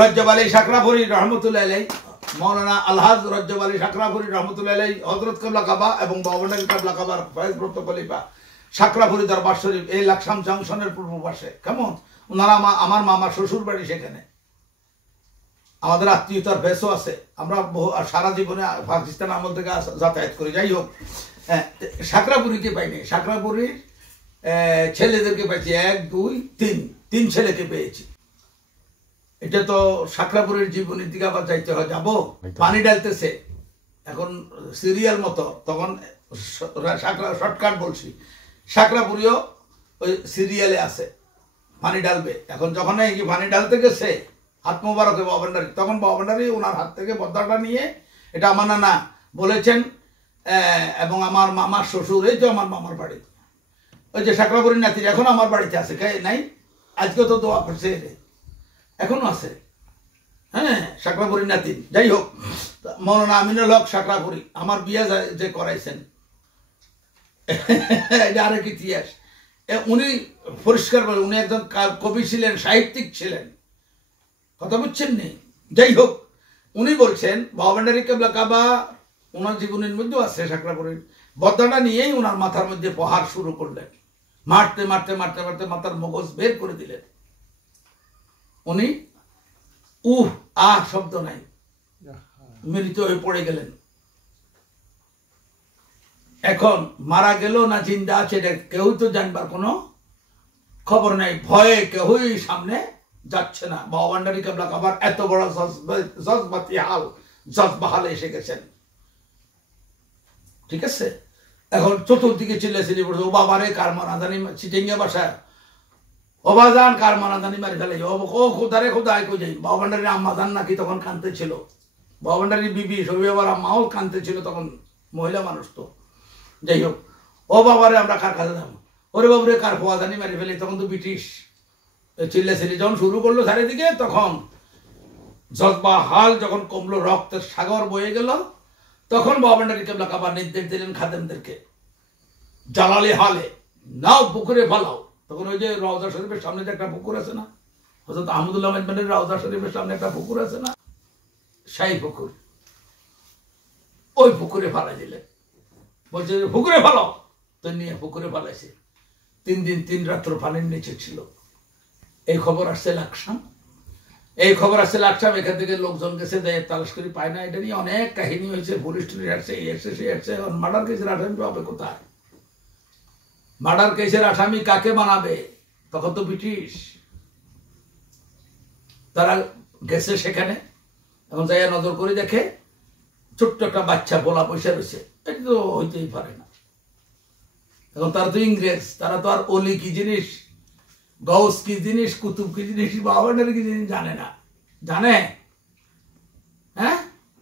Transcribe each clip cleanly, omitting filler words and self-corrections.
রজ্জব আলী শাকরাফুরি রহমতুল্লাহ আলাইহি, মৌলানা আলহাজ রজ্জব আলী শাকরাফুরি রহমতুল্লাহ আলাইহি, হযরত কিবলা কাবা এবং বাবানারী কিবলা কাবার ফয়েজপ্রাপ্ত খলিফা শাকরাফুরি দরবার শরীফ এই লাকসাম জংশনের পূর্ব পাশে। কেমন ওনারা আমার মামার শ্বশুর বাড়ি সেখানে, আমাদের আত্মীয়তার বেশও আছে। আমরা সারা জীবনে পাকিস্তান আমল থেকে যাতায়াত করি। যাই হোক, শাকরাপুরীকে পাইনি, শাকরাপুরীর ছেলেদেরকে পাইছি, 1 2 3 3 ছেলেকে পেয়েছি। এটা তো শাকরাপুরের জীবনের দিকে আবার যাইতে হয়, যাবো পানি ডালতেছে এখন সিরিয়াল মতো, তখন শর্টকাট বলছি, শাকরাপুরিও ওই সিরিয়ালে আছে পানি ডালবে। এখন যখন কি পানি ডালতে গেছে হাত মোবারকে বাবান্ডারি, তখন বাবান্ডারি ওনার হাত থেকে বদ্দাটা নিয়ে, এটা আমার নানা বলেছেন এবং আমার মামার শ্বশুর, এই তো আমার মামার বাড়ি, ওই যে শাকরাপুরীর নাতির এখন আমার বাড়িতে আছে, নাই আজকে তো দোয়া করছে, এখনো আছে। হ্যাঁ, শাকরাপুরীর নাতি। যাই হোক, মৌলানা আমিনুল হক শাকরাপুরী আমার বিয়ে যে করাইছেন, এটা আরেক ইতিহাস। উনি পরিষ্কার বলে, উনি একজন কবি ছিলেন, সাহিত্যিক ছিলেন, কথা বুঝছেন নি? যাই হোক, উনি বলছেন বাবান্ডারি কিবলা কাবা ওনার জীবনের মধ্যেও আছে, শাকরাপুরীর বদ্দাটা নিয়েই ওনার মাথার মধ্যে প্রহার শুরু করলেন, মারতে মারতে মারতে মারতে মাথার মগজ বের করে দিলেন। উনি শব্দ নাই, মৃত হয়ে পড়ে গেলেন। এখন মারা গেল না জিন্দা আছে এটা কেউ তো জানবার কোনো খবর নাই, ভয়ে কেউই সামনে যাচ্ছে না। বাবান্ডারি কিবলা কাবার এত বড় জজবাতি হাল, জজবা হালে এসে গেছেন, ঠিক আছে। এখন চতুর্দিকে চিল্লাচিল্লি পড়ছে, ও বাবারে কার মারা জানি, চিটিঙ্গা বাসায় অবাজান কার মারা জানি মারি ফেলে, ও খোদারে খোদায় কই যাই। বাবান্ডারির আম্মা জান নাকি তখন কানতে ছিল, বাবান্ডারির বিবি সবই আবার আম্মাও কানতে ছিল, তখন মহিলা মানুষ তো। যাই হোক, ও বাবারে আমরা কার কাছে যাবো, ওরে বাবুরে কার ফোয়া জানি মারি ফেলে, তখন তো ব্রিটিশ চিল্লাচিল্লি যখন শুরু করলো চারিদিকে, তখন জজবা হাল যখন কমলো, রক্তের সাগর বয়ে গেল, তখন বাবান্ডারি কিবলা কাবা নির্দেশ দিলেন খাদেমদেরকে, জালালি হালে নাও পুকুরে ফেলাও। তখন ওই যে রওজা শরীফের সামনে যে একটা পুকুর আছে না, হযরত আহমদুল্লাহ মেজবানের রওজা শরীফের সামনে একটা পুকুর আছে না, শাহী পুকুর, ওই পুকুরে ফেলাই দিলেন। বলছে পুকুরে ফেলাও, তো নিয়ে পুকুরে ফেলাইছে। 3 দিন 3 রাত্র পানির নিচে ছিল। এই খবর আসছে লাকসাম, এখান থেকে লোকজন গেছে, তালাশ করে পায় না। এটা নিয়ে অনেক কাহিনী হয়েছে, পুলিশ টুলিশ আসছে, সে আসছে। মার্ডার কেসের আসামি পাবে কোথায়? মার্ডার কেসের আসামি কাকে বানাবে? তখন তো ব্রিটিশ, তারা গেছে সেখানে। এখন যাই নজর করে দেখে ছোট্ট একটা বাচ্চা বলা পয়সা রয়েছে, এটা তো হইতেই পারে না। এখন তারা তো ইংরেজ, তারা তো আর অলি কি জিনিস, গৌস কি জিনিস, কুতুব কি জিনিস, বাবান্ডারি কি জিনিস জানে না। জানে? হ্যাঁ,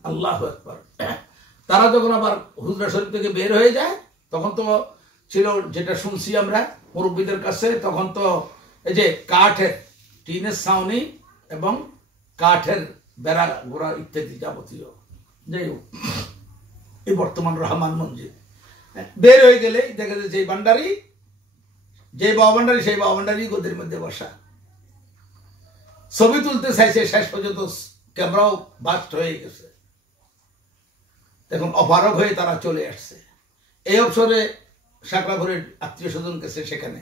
আল্লাহু আকবার। তারা যখন আবার হুজরা শরীফ থেকে বের হয়ে যায়, তখন তো ছিল যেটা শুনছি আমরা মুরব্বীদের কাছে, তখন তো এই যে কাঠের টিনের ছাউনি এবং কাঠের বেড়া গোড়া ইত্যাদি যাবতীয়। যাই হোক, এই বর্তমান রহমান মঞ্জিল বের হয়ে গেলে দেখা যায় যে বান্ডারি, যে বাবান্ডারি, সেই বাবান্ডারি গদির মধ্যে বসা, ছবি তুলতে চাইছে, শেষ পর্যন্ত ক্যামেরাও বাস্ট হয়ে গেছে। এখন অপারগ হয়ে তারা চলে আসছে। এই অবসরে শাকরাপুরের আত্মীয় স্বজন গেছে সেখানে।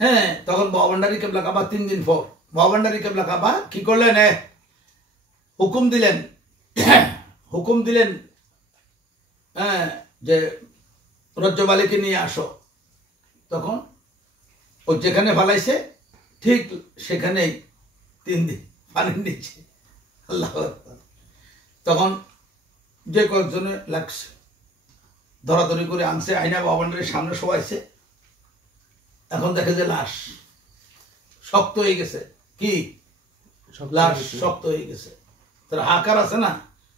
হ্যাঁ, তখন বাবান্ডারি কিবলা কাবা 3 দিন পর বাবান্ডারি কিবলা কাবা কি করলেন, হুকুম দিলেন হ্যাঁ, যে রজ্জব আলীকে নিয়ে আসো। তখন ও যেখানে ফালাইছে ঠিক সেখানেই 3 দিন পানির নিচে। আল্লাহ আকবার। তখন যে কয়েকজনে লাগছে, ধরাধরি করে আনছে, আইনা বাবান্ডারির সামনে শোয়াইছে। এখন দেখে যে লাশ শক্ত হয়ে গেছে, কি লাশ শক্ত হয়ে গেছে, তার আকার আছে না,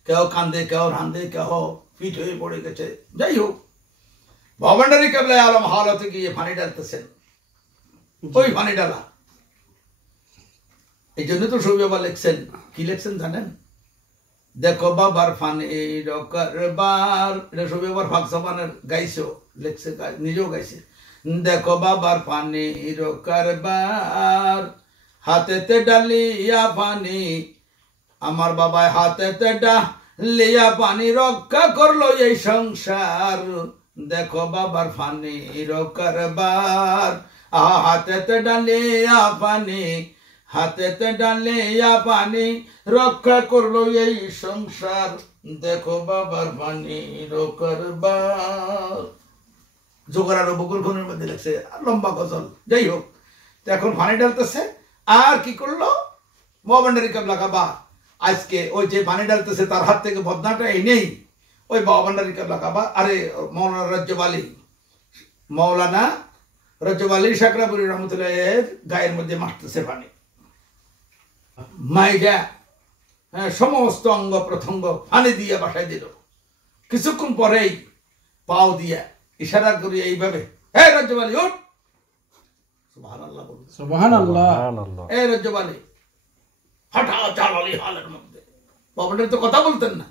কেউ কান্দে, কেউ রান্দে, কেউ ফিট হয়ে পড়ে গেছে। যাই হোক, বাবান্ডারি কিবলা আলম হাওলাতে গিয়ে পানি ডালতেছেন, ওই পানি ডালা। এই জন্য তো সবি বাবা লিখছেন, কি লিখছেন জানেন? দেখো বাবার ফানির কারবার, এটা সবি বাবার ফাকসাবানের গাইছে, লিখছে, নিজেও গাইছে। দেখো বাবার ফানির কারবার, হাতেতে ডালিয়া পানি, আমার বাবায় হাতেতে ডালিয়া পানি রক্ষা করলো এই সংসার, দেখো বাবার ফানি কারবার। হাতেতে ডালিয়া পানি, হাতেতে ডালিয়া পানি রক্ষা করলো এই সংসার, দেখো বাবার ফানি কারবার। জোগাড় বকুল খুনের মধ্যে লেখছে, লম্বা গজল। যাই হোক, এখন পানি ডালতেছে আর কি করলো বাবান্ডারি কেবলা কাবা, আজকে ওই যে পানি ডালতেছে তার হাত থেকে বদনাটা এই নেই, ওই বাবান্ডারি কেবলা কাবা, আরে মৌলানা রজ্জব আলী শাকরাপুরী রহমতুল্লাহ এর গায়ের মধ্যে মারতেছে পানি, মাইডা সমস্ত অঙ্গ প্রত্যঙ্গ পানি দিয়ে বাসায় দিল। কিছুক্ষণ পরেই পাও দিয়া ইশারা করি এইভাবে, হে রজ্জব আলী উঠ, সুবহানাল্লাহ বলুন, সুবহানাল্লাহ। এই রজ্জব আলী হঠাৎ চালালি হালের মধ্যে, বাবাটা তো কথা বলতেন না,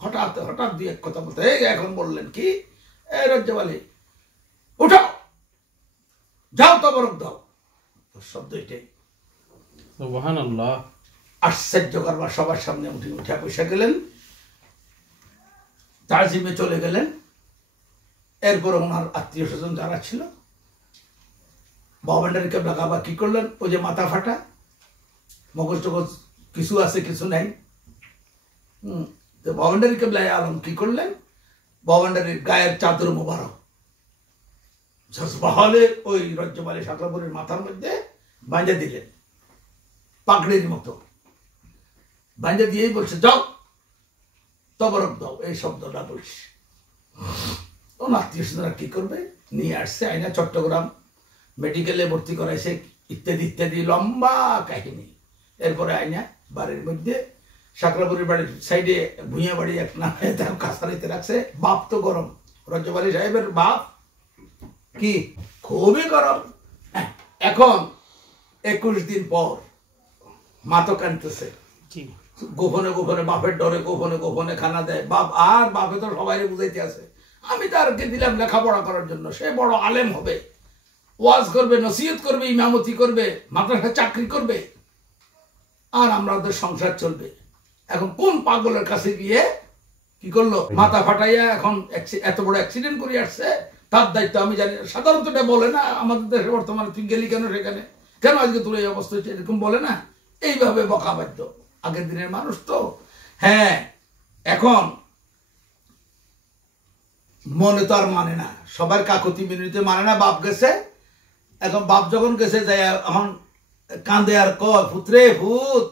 হঠাৎ হঠাৎ দিয়ে কথা বলতে, এখন বললেন কি, এই রজ্জব আলী উঠাও, যাও তবরক দাও, শব্দ এটাই, সুবহানাল্লাহ। আশ্চর্য করবার সবার সামনে উঠে বসে গেলেন, তাজিমে চলে গেলেন। এরপর ওনার আত্মীয় স্বজন যারা ছিল, বাবান্ডারি কেবলা কাবা কি করলেন, ওই যে মাথা ফাটা, মগজ টগজ কিছু আছে কিছু নাই, বাবান্ডারি কেবলা আলম কি করলেন, বাবান্ডারির গায়ের চাদর মোবারক বহলে ওই রজ্জব আলী শাকরাপুরীর মাথার মধ্যে বাঁধে দিলেন, পাগড়ির মতো বাঁধে দিয়েই বলছে, যাও তবরক দাও, এই শব্দটা বলছে। ওনার আত্মীয় স্বজনরা কি করবে, নিয়ে আসছে, আইনা চট্টগ্রাম মেডিকেলে ভর্তি করাইছে, ইত্যাদি ইত্যাদি লম্বা কাহিনী। এরপরে আইনা বাড়ির মধ্যে শাকরাপুরীর বাড়ির সাইডে ভুঁইয়া বাড়ি এক নামে তার কাছারিতে রাখছে। বাপ তো গরম, রজ্জব আলী সাহেবের বাপ কি খুবই গরম। এখন 21 দিন পর মা তো কাঁদতেছে, গোপনে গোপনে বাপের ডরে গোপনে গোপনে খানা দেয় বাপ, আর বাপে তো সবাই বুঝাইতে আছে, আমি তারকে দিলাম লেখাপড়া করার জন্য, সে বড় আলেম হবে, ওয়াজ করবে, নসিহত করবে, ইমামতি করবে, মাদ্রাসায় চাকরি করবে, আর আমরা ওদের সংসার চলবে। এখন কোন পাগলের কাছে গিয়ে কি করলো, মাথা ফাটাইয়া এখন এত বড় অ্যাক্সিডেন্ট করে আসছে, তার দায়িত্ব আমি জানি। সাধারণত এটা বলে না আমাদের দেশে বর্তমানে, তুই গেলি কেন সেখানে, কেন আজকে তোর এই অবস্থা হচ্ছে, এরকম বলে না, এইভাবে বকা বাধ্য আগের দিনের মানুষ তো। হ্যাঁ, এখন মনে তো আর মানে না, সবার কাকুতি মিনতিতে মানে না। বাপ গেছে, এখন বাপ যখন গেছে যাই এখন কান্দে আর কয়, পুত্রে ভূত।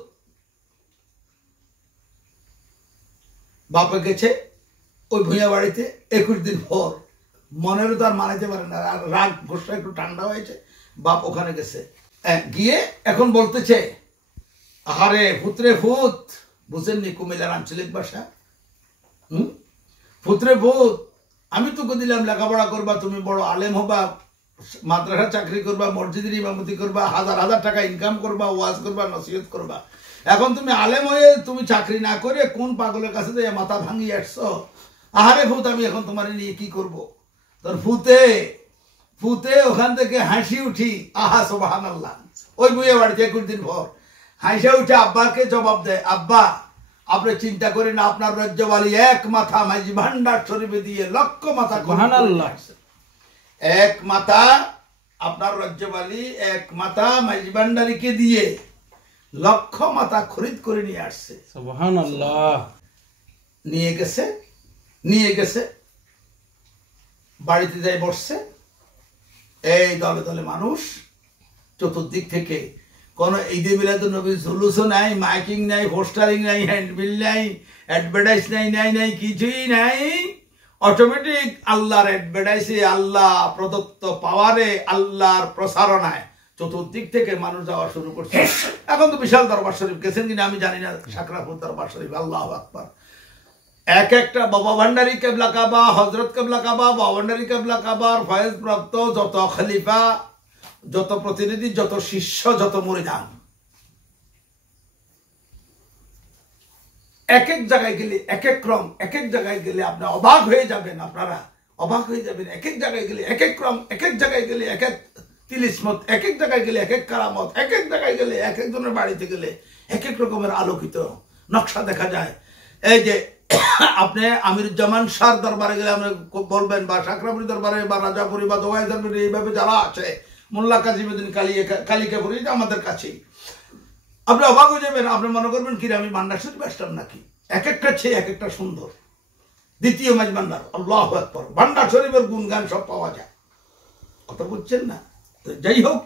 বাপে গেছে ওই ভূঁইয়া বাড়িতে 21 দিন পর, মনের তো আর মানাইতে পারে না, আর রাগ গোসা একটু ঠান্ডা হয়েছে, বাপ ওখানে গেছে, গিয়ে এখন বলতেছে, আরে পুত্রে ভূত, বুঝেননি কুমিল্লার আঞ্চলিক ভাষা, পুত্রে ভূত, আমি তোকে দিলাম লেখাপড়া করবা, তুমি বড় আলেম হবা, মাদ্রাসা চাকরি করবা, মসজিদের ইমামতি করবা, হাজার হাজার টাকা ইনকাম করবা, ওয়াজ করবা, নসিহত করবা, এখন তুমি আলেম হয়ে তুমি চাকরি না করে কোন পাগলের কাছে মাথা ভাঙিয়ে আসছো, আহারে ভূত আমি এখন তোমার নিয়ে কি করব। তোর ভূতে ভূতে ওখান থেকে হাসি উঠি, আহা সুবহানাল্লাহ। ওই বুয়ে বাড়িতে 21 দিন পর হাসি উঠে আব্বাকে জবাব দেয়, আব্বা আপনি চিন্তা করেন, আপনার রজ্জব আলী এক মাথা মাঝি ভান্ডার শরীফে দিয়ে লক্ষ মাথা, সুবহানাল্লাহ, এক মাথা আপনার রজ্জব আলী এক মাথা মাঝি ভান্ডারীকে দিয়ে লক্ষ মাথা খরিদ করে নিয়ে আসছে, সুবহানাল্লাহ। নিয়ে গেছে বাড়িতে যাই বসছে, এই দলে দলে মানুষ, চতুর্দিক থেকে কোনো ঈদে মিলাদুন নবী জুলুসও নাই, মাইকিং নাই, পোস্টারিং নাই, হ্যান্ডবিল নাই, অ্যাডভার্টাইজ নাই, কিছুই নাই, অটোমেটিক আল্লাহর অ্যাডভার্টাইজে, আল্লাহ প্রদত্ত পাওয়ারে, আল্লাহর প্রসারণায় চতুর্দিক থেকে মানুষ যাওয়া শুরু করছে। এখন তো বিশাল দরবার শরীফ গেছেন কিনা আমি জানি না, শাকরাপুর দরবার শরীফ, আল্লাহু আকবার। এক একটা বাবা ভান্ডারী কেবলা কাবা, হযরত কেবলা কাবা, বাবা ভান্ডারী কেবলা কাবার ফয়েজ প্রাপ্ত যত খলিফা, যত প্রতিনিধি, যত শিষ্য, যত মুরিদান, এক এক জায়গায় গেলে এক এক ক্রম, এক এক জায়গায় গেলে আপনি অবাক হয়ে যাবেন, আপনারা অবাক হয়ে যাবেন। এক এক জায়গায় গেলে এক এক ক্রম, এক এক জায়গায় গেলে এক এক তিলিসমত, এক এক জায়গায় গেলে এক এক কারামত, এক এক জায়গায় গেলে এক একজনের বাড়িতে গেলে এক এক রকমের আলোকিত নকশা দেখা যায়। এই যে আপনি আমিরুজ্জামান শাহর দরবারে গেলে আমরা বলবেন, বা সাকরাপুরি দরবারে বা রাজাপুরি বা দোয়াই দরবারে এইভাবে যারা আছে, মোল্লা কাজিমুদ্দিন কালিকাপুরি আমাদের কাছেই, আপনি অবাক হয়ে যাবেন। আপনি মনে করবেন কি আমি ভান্ডার শরীফ আসলাম নাকি। এক একটা চেয়ে এক একটা সুন্দর। দ্বিতীয় মাঝ ভান্ডার, আল্লাহু আকবার, ভান্ডার শরীফের গুণগান সব পাওয়া যায়। কথা বুঝছেন না? যাই হোক,